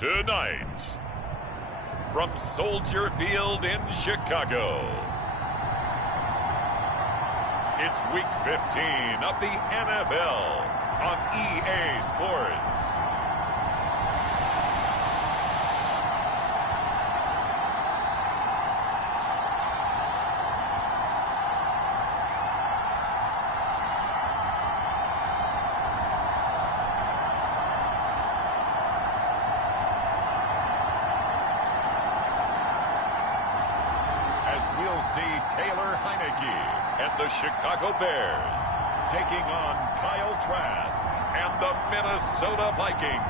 Tonight, from Soldier Field in Chicago, it's Week 15 of the NFL on EA Sports. Taylor Heineke and the Chicago Bears taking on Kyle Trask and the Minnesota Vikings.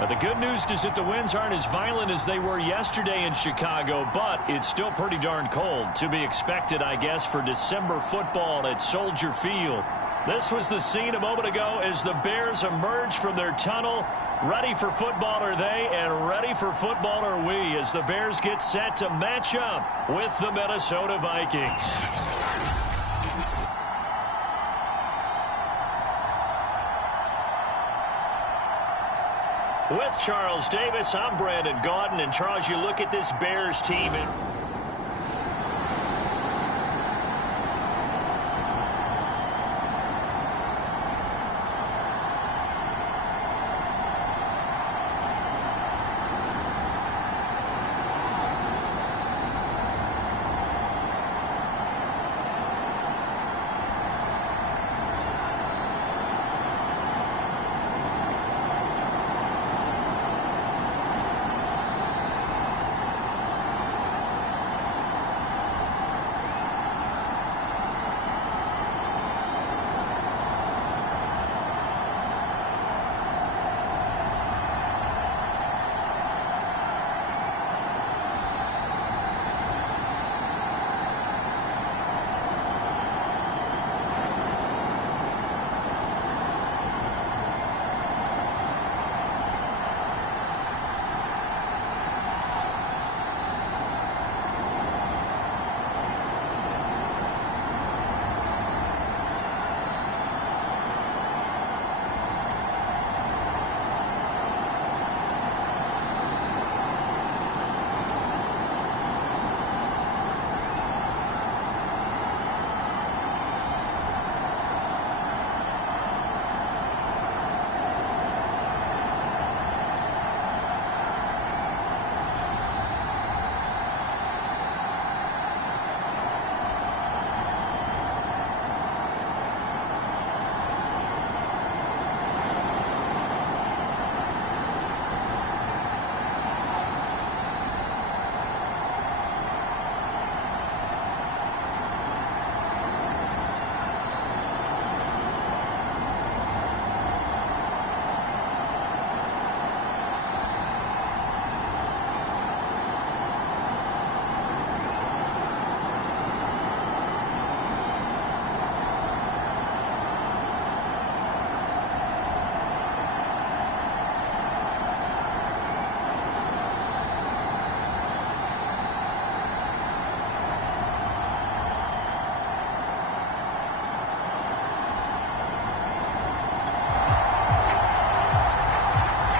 Now, the good news is that the winds aren't as violent as they were yesterday in Chicago, but it's still pretty darn cold. To be expected, I guess, for December football at Soldier Field. This was the scene a moment ago as the Bears emerged from their tunnel. Ready for football are they, and ready for football are we as the Bears get set to match up with the Minnesota Vikings. With Charles Davis, I'm Brandon Gaudin, and Charles, you look at this Bears team and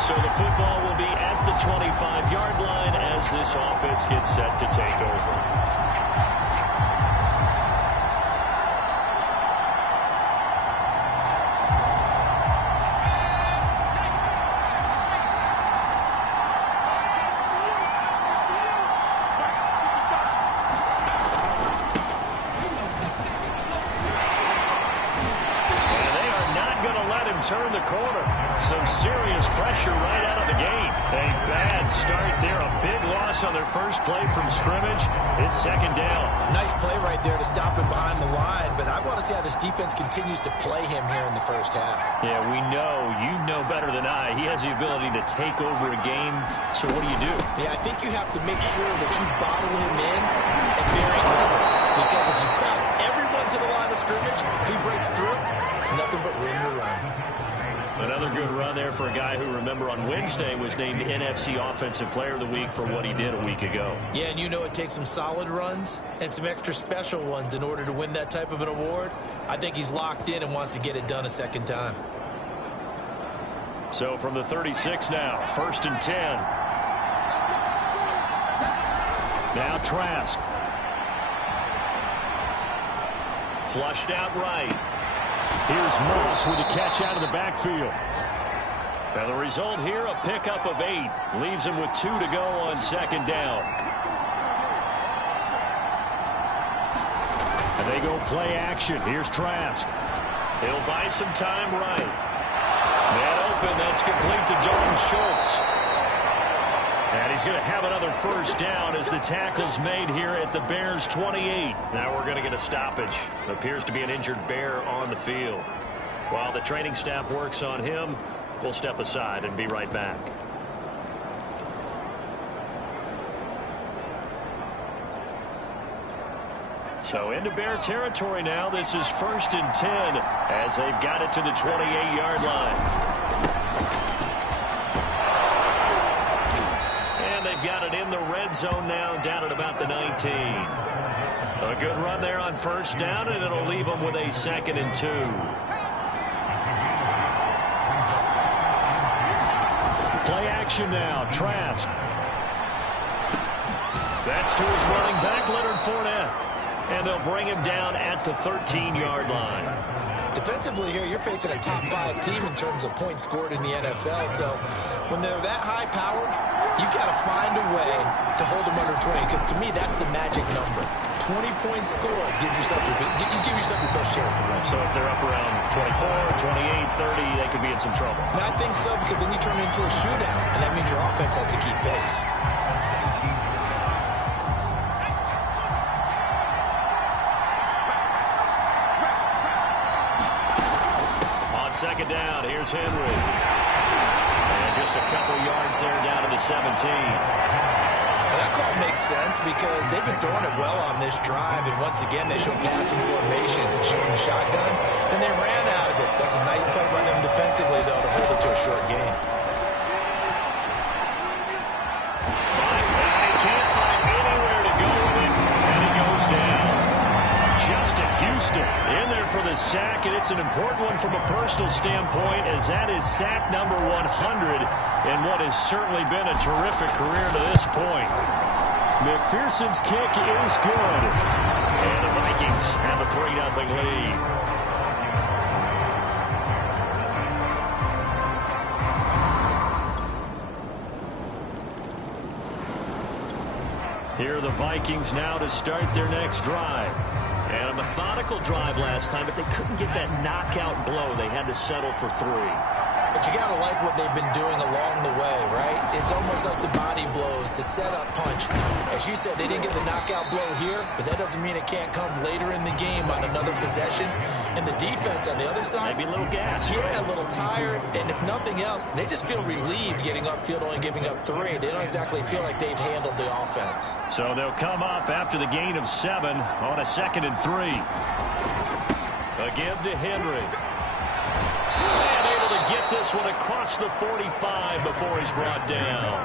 so the football will be at the 25-yard line as this offense gets set to take over. Turn the corner. Some serious pressure right out of the gate. A bad start there. A big loss on their first play from scrimmage. It's second down. Nice play right there to stop him behind the line, but I want to see how this defense continues to play him here in the first half. Yeah, we know. You know better than I. He has the ability to take over a game. So what do you do? Yeah, I think you have to make sure that you bottle him in at varying levels. Because if you crowd everyone to the line of scrimmage, if he breaks through, it's nothing but room to run. Another good run there for a guy who, remember, on Wednesday was named NFC Offensive Player of the Week for what he did a week ago. Yeah, and you know it takes some solid runs and some extra special ones in order to win that type of an award. I think he's locked in and wants to get it done a second time. So from the 36 now, 1st and 10. Now Trask. Flushed out right. Here's Moss with a catch out of the backfield. And the result here, a pickup of 8. Leaves him with 2 to go on 2nd down. And they go play action. Here's Trask. He'll buy some time right. Man open, that's complete to Dalton Schultz. And he's going to have another 1st down as the tackle's made here at the Bears' 28. Now we're going to get a stoppage. Appears to be an injured Bear on the field. While the training staff works on him, we'll step aside and be right back. So into Bear territory now. This is 1st and 10 as they've got it to the 28-yard line. And they've got it in the red zone now, down at about the 19. A good run there on 1st down, and it'll leave them with a 2nd and 2. Play action now. Trask. That's to his running back, Leonard Fournette. And they'll bring him down at the 13-yard line. Defensively here, you're facing a top 5 team in terms of points scored in the NFL. So when they're that high-powered, you got to find a way to hold them under 20. Because to me, that's the magic number. 20 points scored gives yourself you give yourself your best chance to win. So if they're up around 24, 28, 30, they could be in some trouble. I think so, because then you turn it into a shootout, and that means your offense has to keep pace. On 2nd down, here's Henry. And just a couple yards there down to the 17. Well, that call makes sense because they've been throwing it well on this drive, and once again they showed passing formation, showing the shotgun, and they ran out of it. That's a nice play by them defensively, though, to hold it to a short game. He can't find anywhere to go with it, and he goes down. Justin Houston in there for the sack, and it's an important one from a personal standpoint, as that is sack number 100 in what has certainly been a terrific career to this point. McPherson's kick is good. And the Vikings have a 3-0 lead. Here are the Vikings now to start their next drive. And a methodical drive last time, but they couldn't get that knockout blow. They had to settle for 3. But you got to like what they've been doing along the way, right? It's almost like the body blows, the setup punch. As you said, they didn't get the knockout blow here, but that doesn't mean it can't come later in the game on another possession. And the defense on the other side, maybe a little gas. Yeah, a little tired. And if nothing else, they just feel relieved getting upfield, only giving up 3. They don't exactly feel like they've handled the offense. So they'll come up after the gain of 7 on a 2nd and 3. A give to Henry. And able to get this one across the 45 before he's brought down.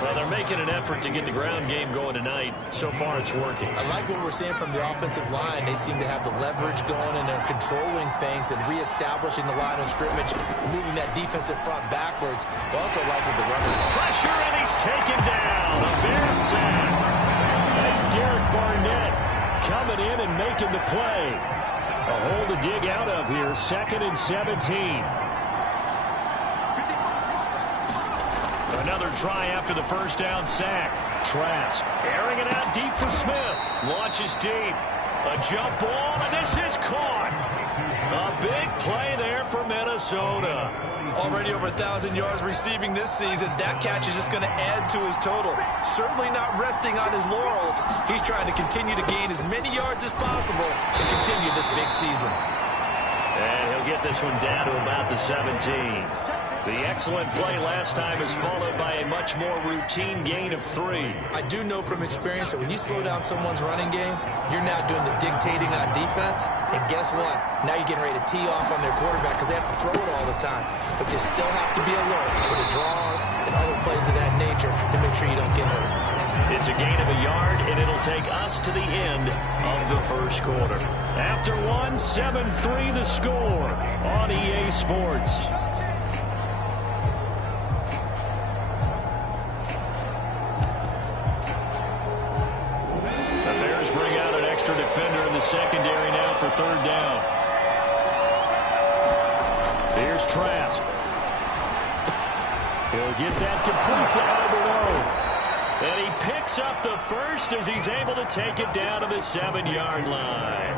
Well, they're making an effort to get the ground game going tonight. So far, it's working. I like what we're seeing from the offensive line. They seem to have the leverage going, and they're controlling things and reestablishing the line of scrimmage, moving that defensive front backwards. But also like with the running. Pressure, and he's taken down. A Bear sack. That's Derek Barnett coming in and making the play. A hole to dig out of here. 2nd and 17. Another try after the 1st down sack. Trask airing it out deep for Smith. Launches deep. A jump ball, and this is caught. A big play there for Minnesota. Already over 1,000 yards receiving this season. That catch is just going to add to his total. Certainly not resting on his laurels. He's trying to continue to gain as many yards as possible to continue this big season. And he'll get this one down to about the 17. The excellent play last time is followed by a much more routine gain of 3. I do know from experience that when you slow down someone's running game, you're now doing the dictating on defense. And guess what? Now you're getting ready to tee off on their quarterback because they have to throw it all the time. But you still have to be alert for the draws and other plays of that nature to make sure you don't get hurt. It's a gain of a yard, and it'll take us to the end of the 1st quarter. After 1, 7-3 the score on EA Sports. third down. Here's Trask. He'll get that complete to Alberto. And he picks up the first as he's able to take it down to the 7-yard line.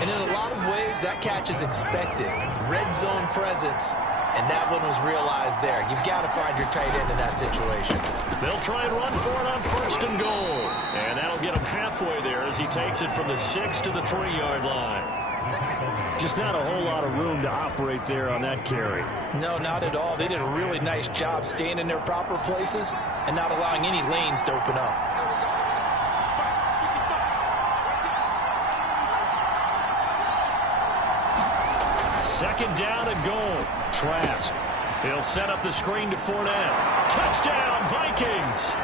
And in a lot of ways, that catch is expected. Red zone presence, and that one was realized there. You've got to find your tight end in that situation. They'll try and run for it on 1st and goal. And that'll get him halfway there as he takes it from the 6 to the 3-yard line. Just not a whole lot of room to operate there on that carry. No, not at all. They did a really nice job staying in their proper places and not allowing any lanes to open up. Second down and goal. Trask. He'll set up the screen to Fournette. Touchdown, Vikings!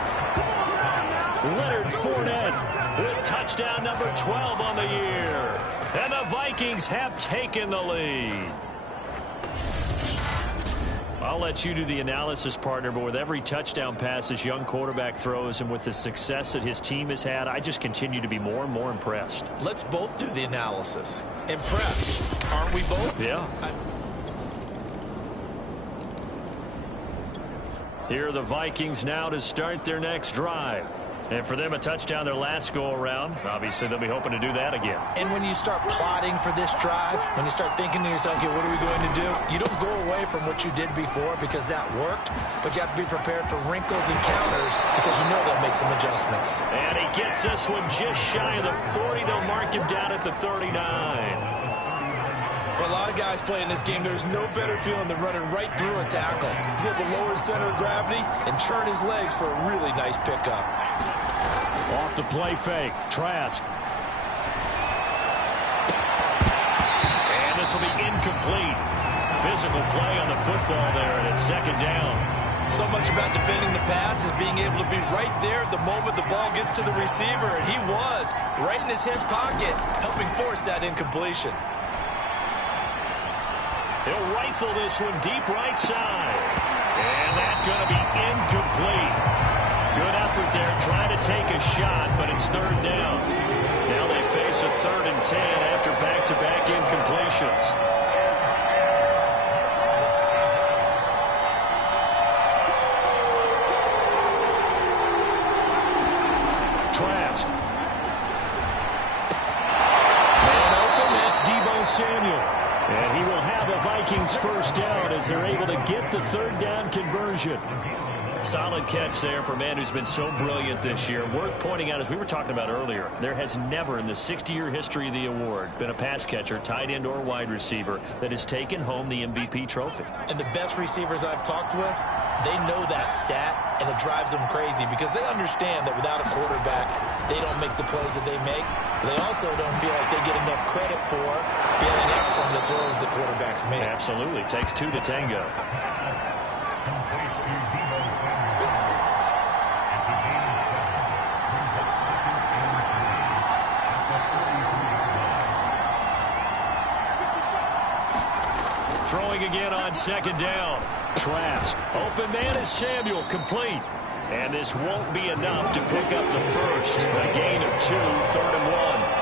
Leonard Fournette with touchdown number 12 on the year. And the Vikings have taken the lead. I'll let you do the analysis, partner, but with every touchdown pass this young quarterback throws and with the success that his team has had, I just continue to be more and more impressed. Let's both do the analysis. Impressed, aren't we both? Yeah. Here are the Vikings now to start their next drive. And for them, a touchdown their last go-around. Obviously, they'll be hoping to do that again. And when you start plotting for this drive, when you start thinking to yourself, okay, what are we going to do? You don't go away from what you did before because that worked, but you have to be prepared for wrinkles and counters because you know they'll make some adjustments. And he gets this one just shy of the 40. They'll mark him down at the 39. For a lot of guys playing this game, there's no better feeling than running right through a tackle. He's able to lower his center of gravity and churn his legs for a really nice pickup. Off the play fake, Trask. And this will be incomplete. Physical play on the football there, and it's second down. So much about defending the pass is being able to be right there at the moment the ball gets to the receiver, and he was right in his hip pocket, helping force that incompletion. He'll rifle this one deep right side. And that's going to be incomplete. Good effort there, trying to take a shot, but it's third down. Now they face a 3rd and 10 after back-to-back incompletions. Trask. Man open, that's Deebo Samuel. And he will have a Vikings first down as they're able to get the third down conversion. Solid catch there for a man who's been so brilliant this year. Worth pointing out, as we were talking about earlier, there has never in the 60-year history of the award been a pass catcher, tight end or wide receiver that has taken home the MVP trophy. And the best receivers I've talked with, they know that stat, and it drives them crazy because they understand that without a quarterback, they don't make the plays that they make. They also don't feel like they get enough credit for bailing out some of the throws the quarterbacks make. Absolutely. Takes two to tango. Throwing again on second down. Trask. Open man is Samuel. Complete. And this won't be enough to pick up the first. A gain of 2, 3rd and 1.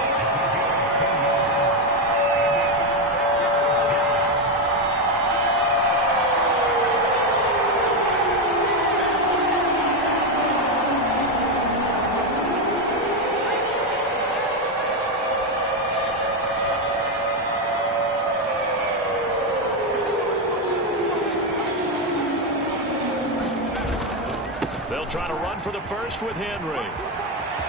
They'll try to run for the first with Henry.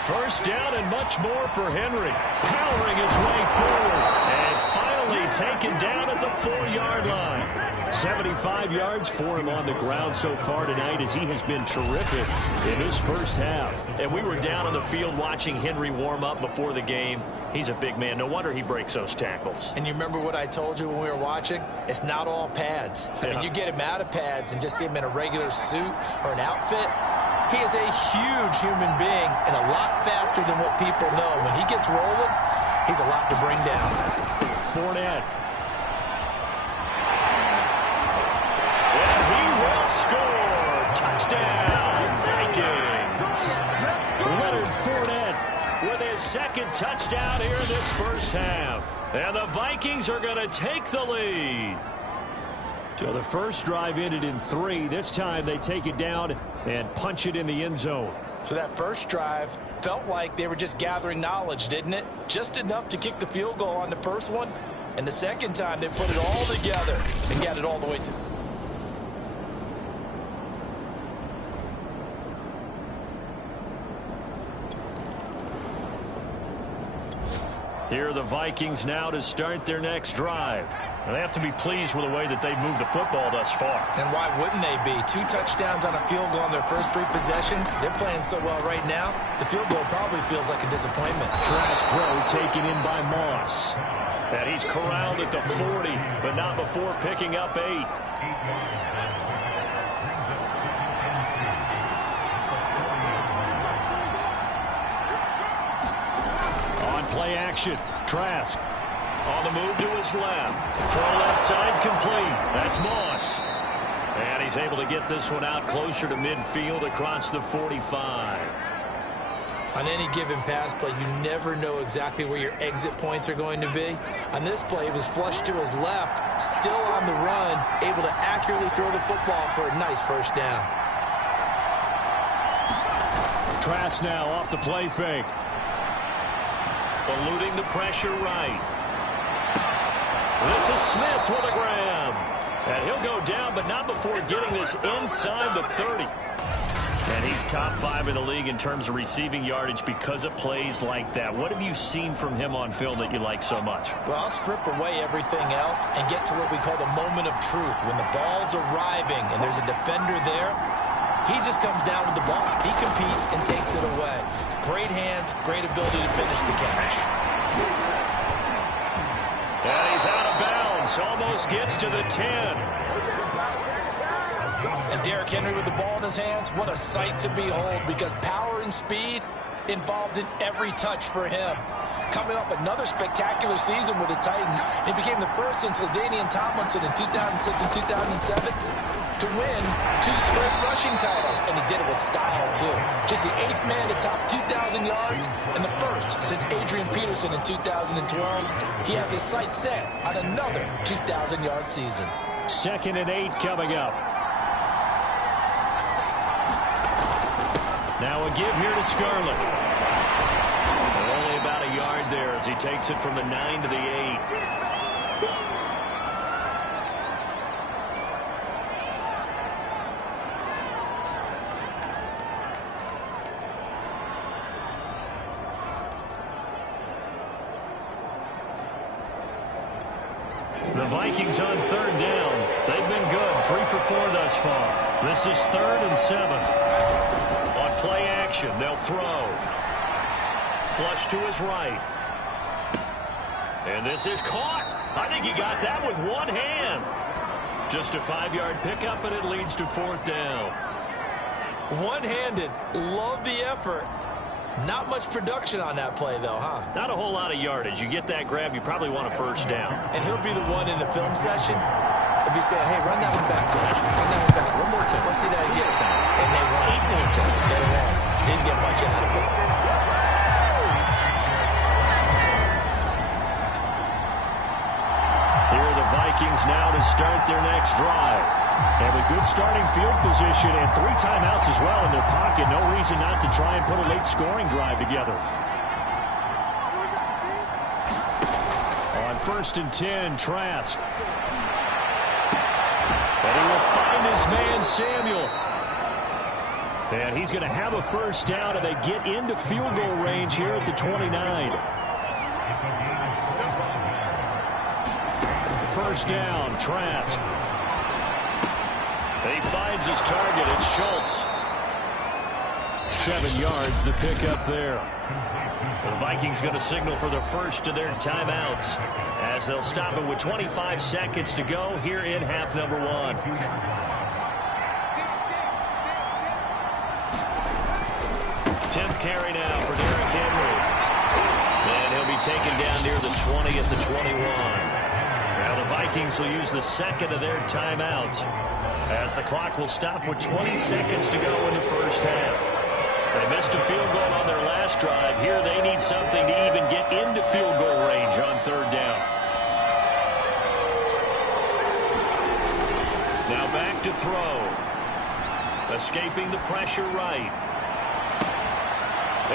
First down and much more for Henry. Powering his way forward. And finally taken down at the 4-yard line. 75 yards for him on the ground so far tonight as he has been terrific in his first half. And we were down on the field watching Henry warm up before the game. He's a big man. No wonder he breaks those tackles. And you remember what I told you when we were watching? It's not all pads. I mean, you get him out of pads and just see him in a regular suit or an outfit. He is a huge human being and a lot faster than what people know. When he gets rolling, he's a lot to bring down. Fournette. And he will score. Touchdown, Vikings. Leonard Fournette with his second touchdown here in this first half. And the Vikings are going to take the lead. So the first drive ended in 3. This time they take it down and punch it in the end zone. So that first drive felt like they were just gathering knowledge, didn't it? Just enough to kick the field goal on the first one. And the second time they put it all together and got it all the way to... Here are the Vikings now to start their next drive. And they have to be pleased with the way that they've moved the football thus far. And why wouldn't they be? 2 touchdowns on a field goal on their first 3 possessions. They're playing so well right now, the field goal probably feels like a disappointment. Trash throw taken in by Moss. And he's corralled at the 40, but not before picking up 8. Play action. Trask on the move to his left. Throw left side complete. That's Moss. And he's able to get this one out closer to midfield across the 45. On any given pass play, you never know exactly where your exit points are going to be. On this play, he was flushed to his left, still on the run, able to accurately throw the football for a nice first down. Trask now off the play fake. Eluding the pressure right. This is Smith with a grab. And he'll go down, but not before getting this inside the 30. And he's top 5 in the league in terms of receiving yardage because of plays like that. What have you seen from him on film that you like so much? Well, I'll strip away everything else and get to what we call the moment of truth. When the ball's arriving and there's a defender there, he just comes down with the ball. He competes and takes it away. Great hands, great ability to finish the catch. And he's out of bounds. Almost gets to the 10. And Derrick Henry with the ball in his hands, what a sight to behold, because power and speed involved in every touch for him. Coming off another spectacular season with the Titans, he became the first since LaDainian Tomlinson in 2006 and 2007 to win 2 straight rushing titles, and he did it with style, too. Just the 8th man to top 2,000 yards, and the first since Adrian Peterson in 2012. He has his sights set on another 2,000-yard season. 2nd and 8 coming up. Now a give here to Scarlett. Only about a yard there as he takes it from the 9 to the 8. The Vikings on 3rd down. They've been good. 3 for 4 thus far. This is 3rd and 7. On play action, they'll throw. Flush to his right. And this is caught. I think he got that with one hand. Just a 5-yard pickup, and it leads to 4th down. One-handed. Love the effort. Not much production on that play, though, huh? Not a whole lot of yardage. You get that grab, you probably want a 1st down. And he'll be the one in the film session. If he's saying, hey, run that one back, coach. Run that one back. One more time. Let's see that again. And they won't. 8 more times. They won't. Didn't get much out of it. Here are the Vikings now to start their next drive. And with good starting field position and 3 timeouts as well in their pocket, no reason not to try and put a late scoring drive together. On 1st and 10, Trask. And he will find his man, Samuel. And he's going to have a 1st down, and they get into field goal range here at the 29. 1st down, Trask. He finds his target. It's Schultz. 7 yards, the pickup there. The Vikings going to signal for the first of their timeouts as they'll stop it with 25 seconds to go here in half number 1. 10th carry now for Derrick Henry. And he'll be taken down near the 20 at the 21. Now the Vikings will use the 2nd of their timeouts as the clock will stop with 20 seconds to go in the first half. They missed a field goal on their last drive. Here they need something to even get into field goal range on third down. Now back to throw. Escaping the pressure right.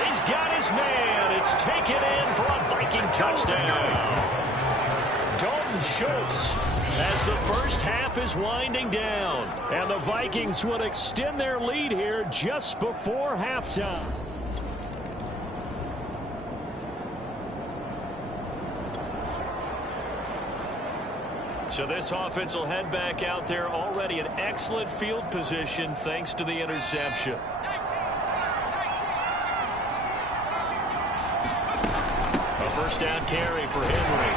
He's got his man. It's taken in for a Viking touchdown. Dalton Schultz as the first half is winding down. And the Vikings would extend their lead here just before halftime. So this offense will head back out there, already in excellent field position thanks to the interception. A first down carry for Henry.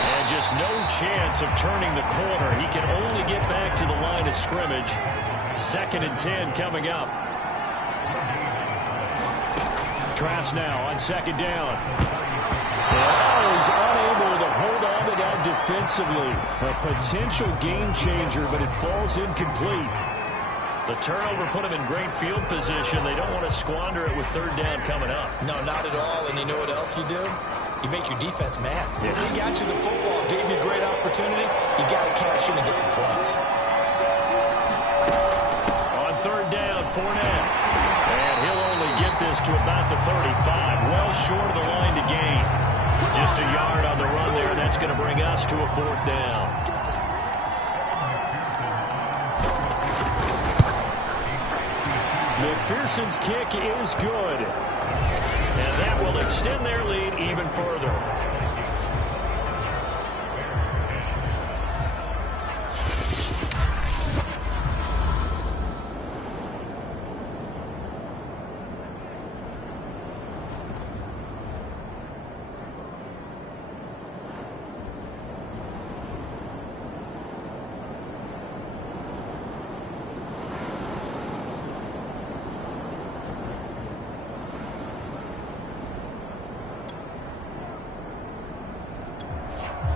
And just no chance of turning the corner. He can only get back to the line of scrimmage. 2nd and 10 coming up. Trask now on 2nd down. He's unable to hold on to that defensively. A potential game changer, but it falls incomplete. The turnover put him in great field position. They don't want to squander it with 3rd down coming up. No, not at all. And you know what else you do? You make your defense mad. Yeah. He got you the football, gave you a great opportunity. You got to cash in and get some points. On 3rd down, Fournette. And he'll only get this to about the 35. Well short of the line to gain. Just a yard on the run there. That's going to bring us to a 4th down. McPherson's kick is good. And that will extend their lead even further.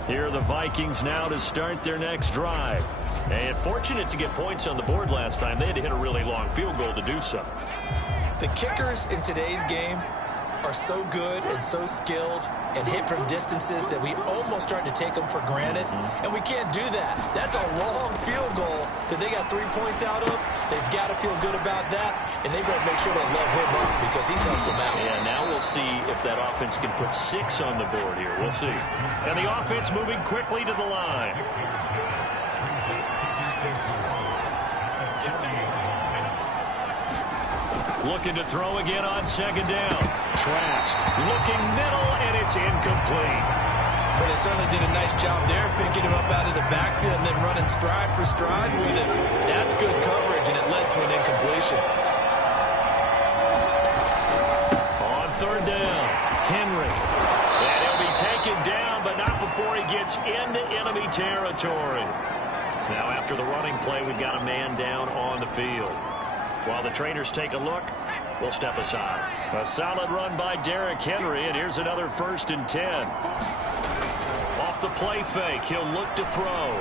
Here are the Vikings now to start their next drive. And fortunate to get points on the board last time. They had to hit a really long field goal to do so. The kickers in today's game are so good and so skilled and hit from distances that we almost start to take them for granted. And we can't do that. That's a long field goal that they got 3 points out of. They've got to feel good about that. And they better make sure they love him up because he's helped them out. Yeah, now we'll see if that offense can put 6 on the board here. We'll see. And the offense moving quickly to the line. Looking to throw again on 2nd down. Trask looking middle, and it's incomplete. But they certainly did a nice job there, picking him up out of the backfield and then running stride for stride with him. That's good coverage, and it led to an incompletion. On 3rd down, Henry. And he'll be taken down, but not before he gets into enemy territory. Now after the running play, we've got a man down on the field. While the trainers take a look, we'll step aside. A solid run by Derrick Henry, and here's another 1st and 10. Off the play fake, he'll look to throw.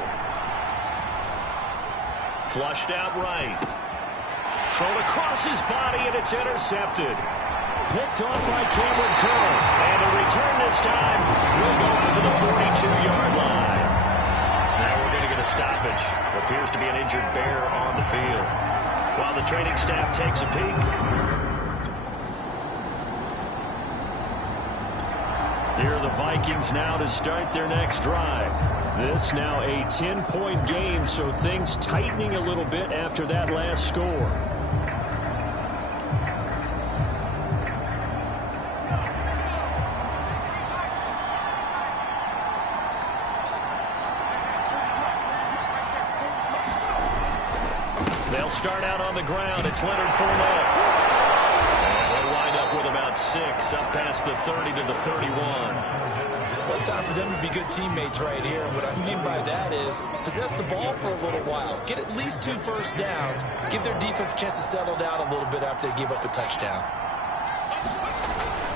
Flushed out right. Thrown across his body, and it's intercepted. Picked off by Cameron Curl. And the return this time will go out to the 42-yard line. Now we're going to get a stoppage. Appears to be an injured bear on the field. While the training staff takes a peek. Here are the Vikings now to start their next drive. This now a 10-point game, so things tightening a little bit after that last score. They'll start out on the ground. It's Leonard Fournette. And they'll wind up with about 6 up past the 30 to the 31. Well, it's time for them to be good teammates right here. What I mean by that is possess the ball for a little while. Get at least 2 first downs. Give their defense a chance to settle down a little bit after they give up a touchdown.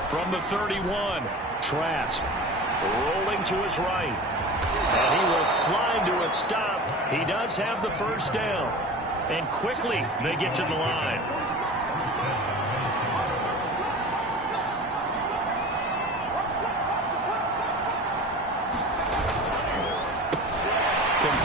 From the 31, Trask rolling to his right. And he will slide to a stop. He does have the first down. And quickly they get to the line.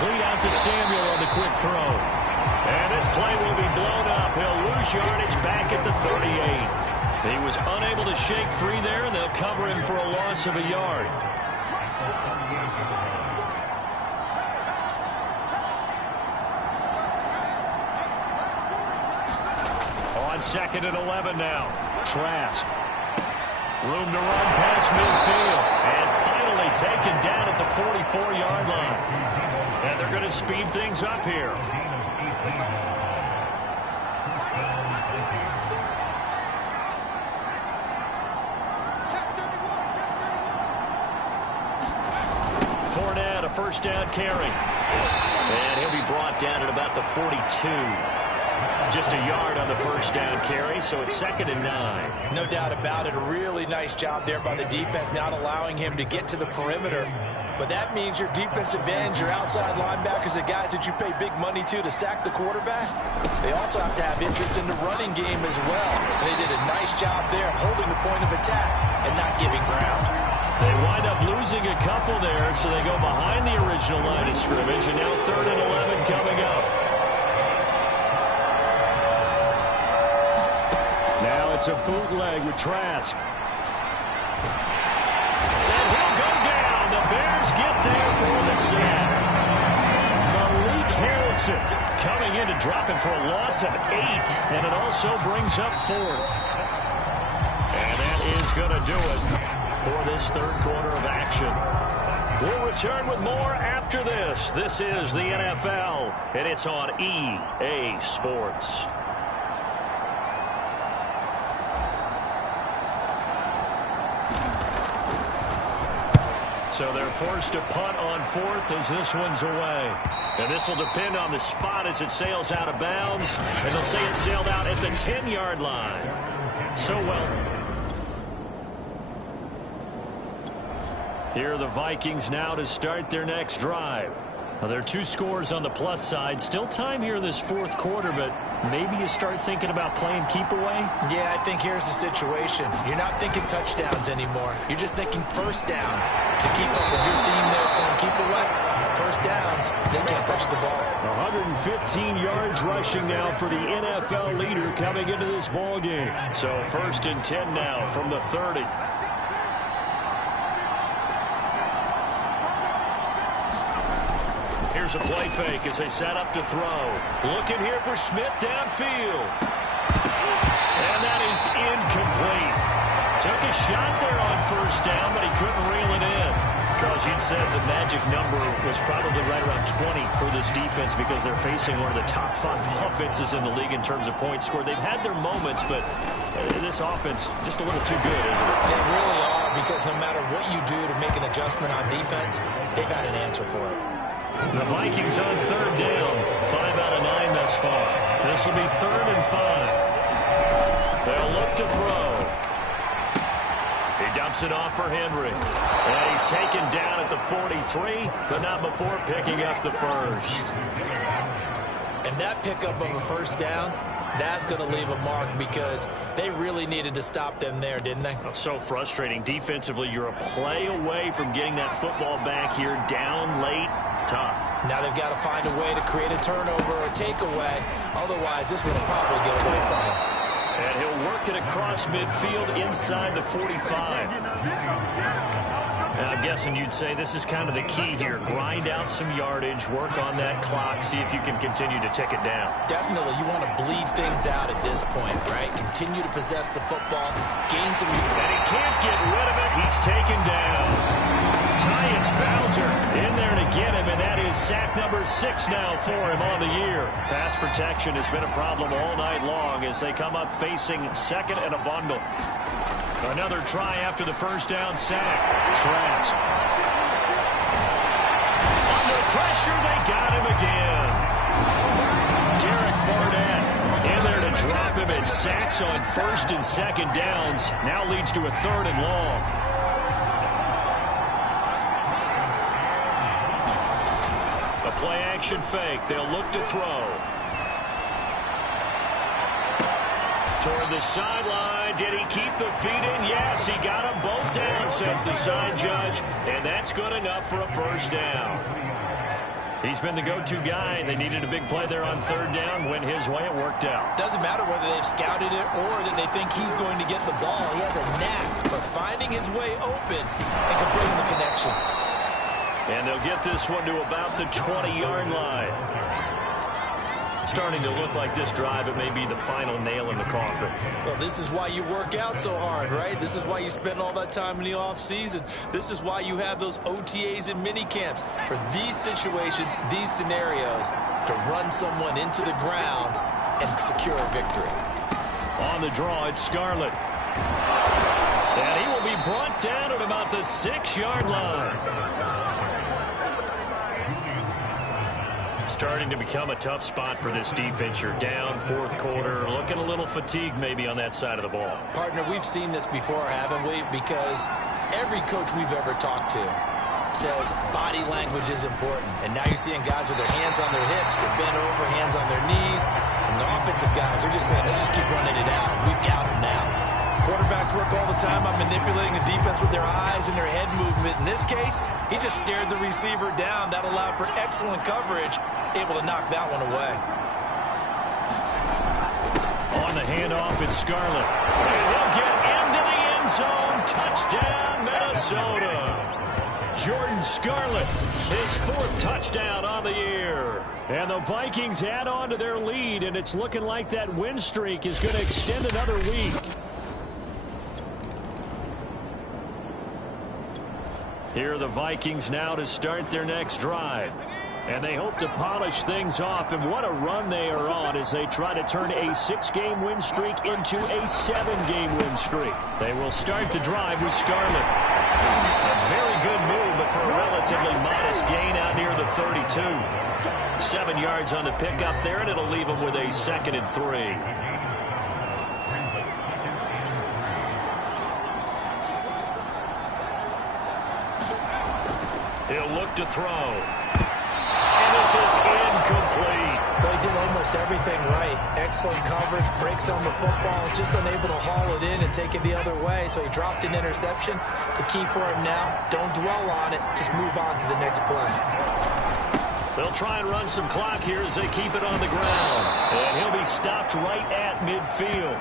Incomplete out to Samuel on the quick throw. And this play will be blown up. He'll lose yardage back at the 38. He was unable to shake free there, and they'll cover him for a loss of a yard. On 2nd and 11 now. Trask. Room to run past midfield. And finally taken down at the 44-yard line. And they're going to speed things up here. Fournette, a first down carry. And he'll be brought down at about the 42. Just a yard on the first down carry, so it's 2nd and 9. No doubt about it. A really nice job there by the defense, not allowing him to get to the perimeter. But that means your defensive ends, your outside linebackers, the guys that you pay big money to sack the quarterback, they also have to have interest in the running game as well. And they did a nice job there holding the point of attack and not giving ground. They wind up losing a couple there, so they go behind the original line of scrimmage, and now 3rd and 11 coming up. Now it's a bootleg with Trask. And he'll go down. The Bears get there for the sack. Malik Harrison coming in to drop him for a loss of 8, and it also brings up 4th. And that is going to do it for this 3rd quarter of action. We'll return with more after this. This is the NFL, and it's on EA Sports. So they're forced to punt on 4th as this one's away. And this will depend on the spot as it sails out of bounds. And they'll say it sailed out at the 10-yard line. So, well, here are the Vikings now to start their next drive. Well, there are 2 scores on the plus side. Still time here in this 4th quarter, but maybe you start thinking about playing keep away? Yeah, I think here's the situation. You're not thinking touchdowns anymore. You're just thinking first downs to keep up with your theme there playing keep away. First downs, they can't touch the ball. 115 yards rushing now for the NFL leader coming into this ball game. So 1st and 10 now from the 30. Here's a play fake as they set up to throw. Looking here for Smith downfield. And that is incomplete. Took a shot there on first down, but he couldn't reel it in. Charles, you'd said the magic number was probably right around 20 for this defense because they're facing one of the top 5 offenses in the league in terms of points scored. They've had their moments, but this offense just a little too good, isn't it? They really are, because no matter what you do to make an adjustment on defense, they've had an answer for it. The Vikings on 3rd down. 5 out of 9 thus far. This will be 3rd and 5. They'll look to throw. He dumps it off for Henry. And he's taken down at the 43, but not before picking up the first. And that pickup of a first down, that's going to leave a mark because they really needed to stop them there, didn't they? So frustrating. Defensively, you're a play away from getting that football back here down late. Tough. Now they've got to find a way to create a turnover or a takeaway. Otherwise, this will probably get away from him. And he'll work it across midfield inside the 45. And I'm guessing you'd say this is kind of the key here. Grind out some yardage, work on that clock, see if you can continue to tick it down. Definitely. You want to bleed things out at this point, right? Continue to possess the football, gain some... And he can't get rid of it. He's taken down. Tyus Bowser in there to get him, and that is sack number 6 now for him on the year. Pass protection has been a problem all night long as they come up facing 2nd and a bundle. Another try after the first down sack. Trask. Under pressure, they got him again. Derek Barnett in there to drop him, and sacks on 1st and 2nd downs. Now leads to a 3rd and long. Play action fake. They'll look to throw. Toward the sideline. Did he keep the feet in? Yes, he got them both down, says the side judge. And that's good enough for a first down. He's been the go-to guy. They needed a big play there on third down. Went his way. It worked out. Doesn't matter whether they've scouted it or that they think he's going to get the ball. He has a knack for finding his way open and completing the connection. And they'll get this one to about the 20-yard line. Starting to look like this drive, it may be the final nail in the coffin. Well, this is why you work out so hard, right? This is why you spend all that time in the offseason. This is why you have those OTAs and mini camps. For these situations, these scenarios, to run someone into the ground and secure a victory. On the draw, it's Scarlett. And he will be brought down at about the 6-yard line. Starting to become a tough spot for this defense. You're down fourth quarter, looking a little fatigued maybe on that side of the ball. Partner, we've seen this before, haven't we? Because every coach we've ever talked to says body language is important. And now you're seeing guys with their hands on their hips, they're bent over, hands on their knees. And the offensive guys are just saying, let's just keep running it out. We've got them now. Quarterbacks work all the time on manipulating the defense with their eyes and their head movement. In this case, he just stared the receiver down. That allowed for excellent coverage, able to knock that one away. On the handoff, it's Scarlett. And he'll get into the end zone. Touchdown, Minnesota. Jordan Scarlett, his 4th touchdown on the year. And the Vikings add on to their lead, and it's looking like that win streak is going to extend another week. Here are the Vikings now to start their next drive. And they hope to polish things off. And what a run they are on as they try to turn a 6-game win streak into a 7-game win streak. They will start the drive with Scarlett. A very good move, but for a relatively modest gain out near the 32. 7 yards on the pickup there, and it'll leave them with a 2nd and 3. He'll look to throw. And this is incomplete. Well, he did almost everything right. Excellent coverage, breaks on the football, just unable to haul it in and take it the other way. So he dropped an interception. The key for him now, don't dwell on it. Just move on to the next play. They'll try and run some clock here as they keep it on the ground. And he'll be stopped right at midfield.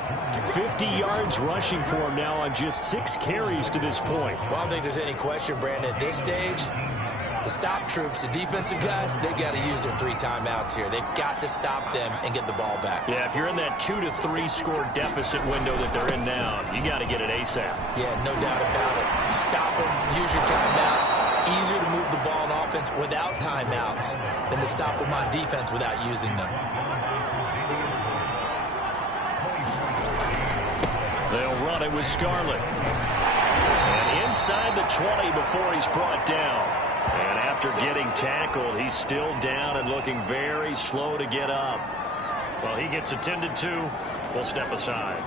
50 yards rushing for him now on just 6 carries to this point. Well, I don't think there's any question, Brandon, at this stage. The stop troops, the defensive guys, they got to use their 3 timeouts here. They've got to stop them and get the ball back. Yeah, if you're in that 2 to 3 score deficit window that they're in now, you got to get it ASAP. Yeah, no doubt about it. Stop them, use your timeouts. Easier to move the ball on offense without timeouts than to stop them on defense without using them. They'll run it with Scarlett. And inside the 20 before he's brought down. And after getting tackled, he's still down and looking very slow to get up. Well, he gets attended to. We'll step aside.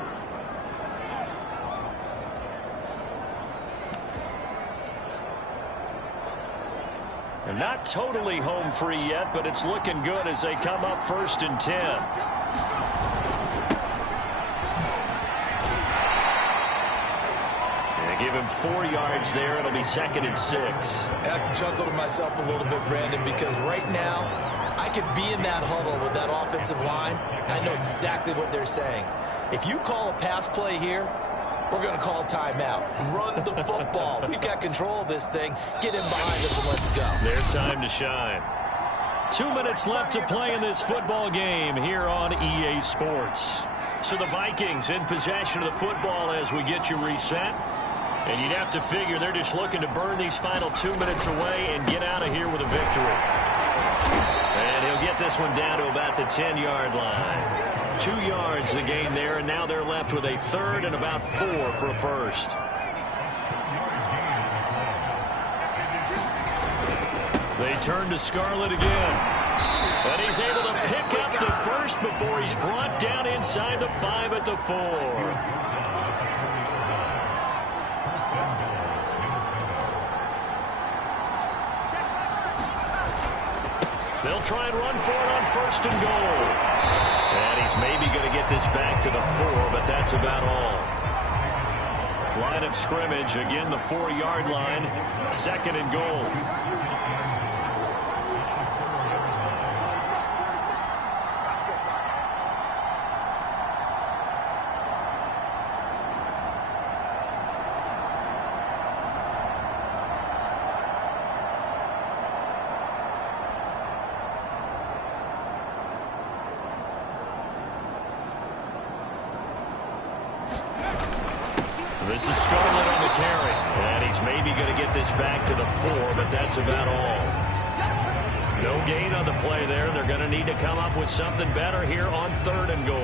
And not totally home free yet, but it's looking good as they come up 1st and 10. Give him 4 yards there. It'll be 2nd and 6. I have to chuckle to myself a little bit, Brandon, because right now I could be in that huddle with that offensive line. I know exactly what they're saying. If you call a pass play here, we're going to call a timeout. Run the football. We've got control of this thing. Get him behind us and let's go. Their time to shine. 2 minutes left to play in this football game here on EA Sports. So the Vikings in possession of the football as we get you reset. And you'd have to figure they're just looking to burn these final 2 minutes away and get out of here with a victory. And he'll get this one down to about the 10-yard line. 2 yards the gain there, and now they're left with a 3rd and about 4 for a 1st. They turn to Scarlett again. And he's able to pick up the 1st before he's brought down inside the 5 at the 4. They'll try and run for it on 1st and goal. And he's maybe going to get this back to the 4, but that's about all. Line of scrimmage, again the 4-yard line, 2nd and goal. This is Scarlett on the carry. And he's maybe going to get this back to the 4, but that's about all. No gain on the play there. They're going to need to come up with something better here on 3rd and goal.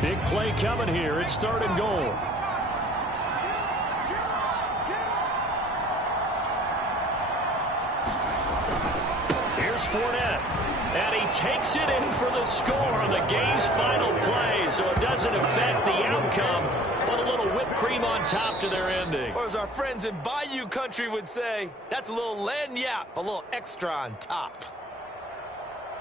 Big play coming here. It's 3rd and goal. Here's Fournette. And he takes it in for the score on the game's final play, so it doesn't affect the outcome, but a little whipped cream on top to their ending. Or as our friends in Bayou country would say, that's a little lagniappe, a little extra on top.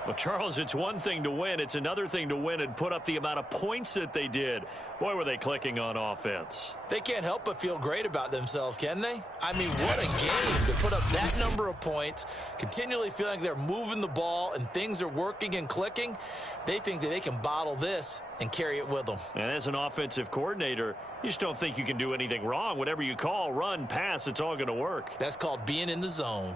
Well, Charles, it's one thing to win. It's another thing to win and put up the amount of points that they did. Boy, were they clicking on offense. They can't help but feel great about themselves, can they? I mean, what a game to put up that number of points, continually feeling like they're moving the ball and things are working and clicking. They think that they can bottle this and carry it with them. And as an offensive coordinator, you just don't think you can do anything wrong. Whatever you call, run, pass, it's all going to work. That's called being in the zone.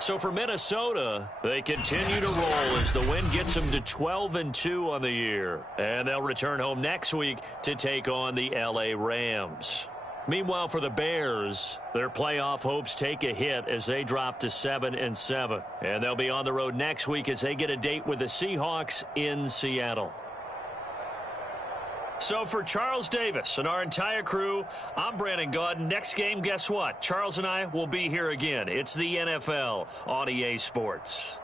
So for Minnesota, they continue to roll as the win gets them to 12-2 on the year. And they'll return home next week to take on the LA Rams. Meanwhile, for the Bears, their playoff hopes take a hit as they drop to 7-7. And they'll be on the road next week as they get a date with the Seahawks in Seattle. So for Charles Davis and our entire crew, I'm Brandon Gaudin. Next game, guess what? Charles and I will be here again. It's the NFL on EA Sports.